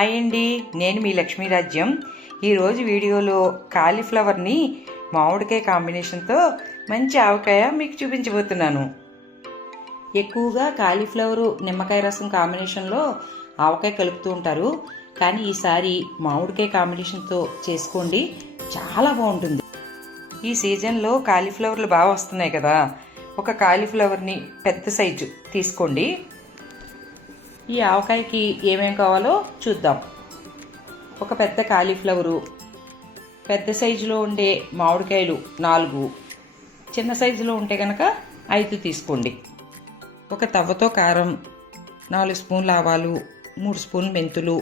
Hi అండి, నేను మీ లక్ష్మీరాజ్యం. ఈరోజు వీడియోలో కాలీఫ్లవర్ని మామిడికాయ కాంబినేషన్తో మంచి ఆవకాయ మీకు చూపించబోతున్నాను. ఎక్కువగా కాలీఫ్లవరు నిమ్మకాయ రసం కాంబినేషన్లో ఆవకాయ కలుపుతూ ఉంటారు, కానీ ఈసారి మామిడికాయ కాంబినేషన్తో చేసుకోండి, చాలా బాగుంటుంది. ఈ సీజన్లో కాలీఫ్లవర్లు బాగా వస్తున్నాయి కదా. ఒక కాలీఫ్లవర్ని పెద్ద సైజు తీసుకోండి. ఈ ఆవకాయకి ఏమేం కావాలో చూద్దాం. ఒక పెద్ద కాలీఫ్లవరు, పెద్ద సైజులో ఉండే మామిడికాయలు 4, చిన్న సైజులో ఉంటే కనుక 5 తీసుకోండి. ఒక తవ్వతో కారం, 4 స్పూన్ల ఆవాలు, 3 స్పూన్లు మెంతులు,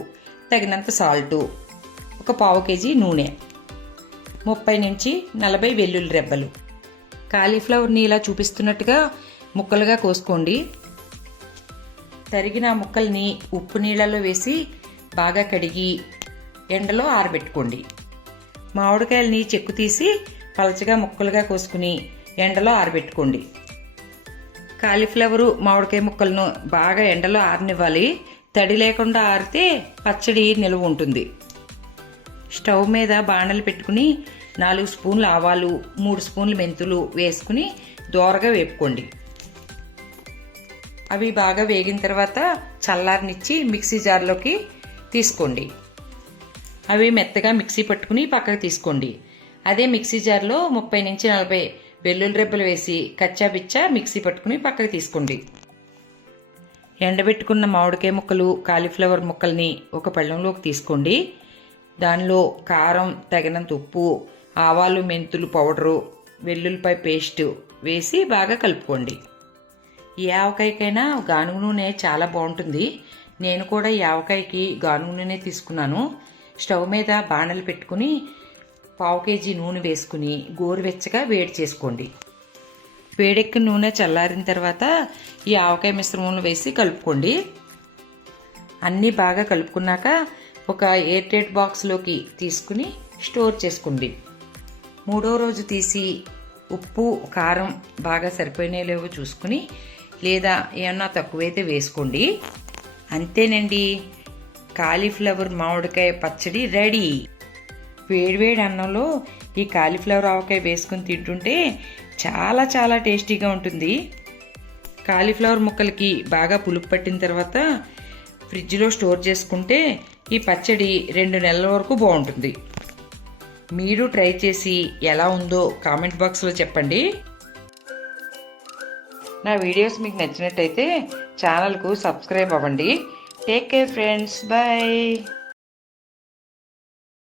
తగినంత సాల్టు, ఒక పావు కేజీ నూనె, 30 నుంచి 40 వెల్లుల్లి రెబ్బలు. కాలీఫ్లవర్ని ఇలా చూపిస్తున్నట్టుగా ముక్కలుగా కోసుకోండి. తరిగిన ముక్కల్ని ఉప్పు నీళ్ళలో వేసి బాగా కడిగి ఎండలో ఆరబెట్టుకోండి. మామిడికాయలని చెక్కు తీసి పలచగా ముక్కలుగా కోసుకుని ఎండలో ఆరబెట్టుకోండి. కాలీఫ్లవరు మామిడికాయ ముక్కలను బాగా ఎండలో ఆరనివ్వాలి. తడి లేకుండా ఆరితే పచ్చడి నిలువ ఉంటుంది. స్టవ్ మీద బాణలు పెట్టుకుని 4 స్పూన్ల ఆవాలు, 3 స్పూన్ల మెంతులు వేసుకుని దోరగా వేపుకోండి. అవి బాగా వేగిన తర్వాత చల్లారనిచ్చి మిక్సీ జార్లోకి తీసుకోండి. అవి మెత్తగా మిక్సీ పట్టుకుని పక్కకు తీసుకోండి. అదే మిక్సీ జార్లో 30 నుంచి 40 వెల్లుల్లి రెబ్బలు వేసి కచ్చాబిచ్చా మిక్సీ పట్టుకుని పక్కకు తీసుకోండి. ఎండబెట్టుకున్న మామిడికాయ ముక్కలు, కాలీఫ్లవర్ ముక్కల్ని ఒక పళ్ళెంలోకి తీసుకోండి. దానిలో కారం, తగినంత ఉప్పు, ఆవాలు మెంతులు పౌడరు, వెల్లుల్లిపాయ పేస్టు వేసి బాగా కలుపుకోండి. ఈ ఆవకాయకైనా గానుగ నూనె చాలా బాగుంటుంది. నేను కూడా ఈ ఆవకాయకి గానుగ నూనె తీసుకున్నాను. స్టవ్ మీద బాణలు పెట్టుకుని పావు కేజీ నూనె వేసుకుని గోరువెచ్చగా వేడి చేసుకోండి. వేడెక్కిన నూనె చల్లారిన తర్వాత ఈ ఆవకాయ మిశ్రమంలో వేసి కలుపుకోండి. అన్నీ బాగా కలుపుకున్నాక ఒక ఎయిర్ టైట్ బాక్స్లోకి తీసుకుని స్టోర్ చేసుకోండి. 3వ రోజు తీసి ఉప్పు కారం బాగా సరిపోయినా లేవో చూసుకుని, లేదా ఏమన్నా తక్కువైతే వేసుకోండి. అంతేనండి, కాలీఫ్లవర్ మామిడికాయ పచ్చడి రెడీ. వేడివేడి అన్నంలో ఈ కాలీఫ్లవర్ ఆవకాయ వేసుకుని తింటుంటే చాలా చాలా టేస్టీగా ఉంటుంది. కాలీఫ్లవర్ ముక్కలకి బాగా పులుపు పట్టిన తర్వాత ఫ్రిడ్జ్లో స్టోర్ చేసుకుంటే ఈ పచ్చడి 2 నెలల వరకు బాగుంటుంది. మీరు ట్రై చేసి ఎలా ఉందో కామెంట్ బాక్స్లో చెప్పండి. నా వీడియోస్ మీకు నచ్చినట్టయితే ఛానల్కు సబ్స్క్రైబ్ అవ్వండి. Take care friends, bye.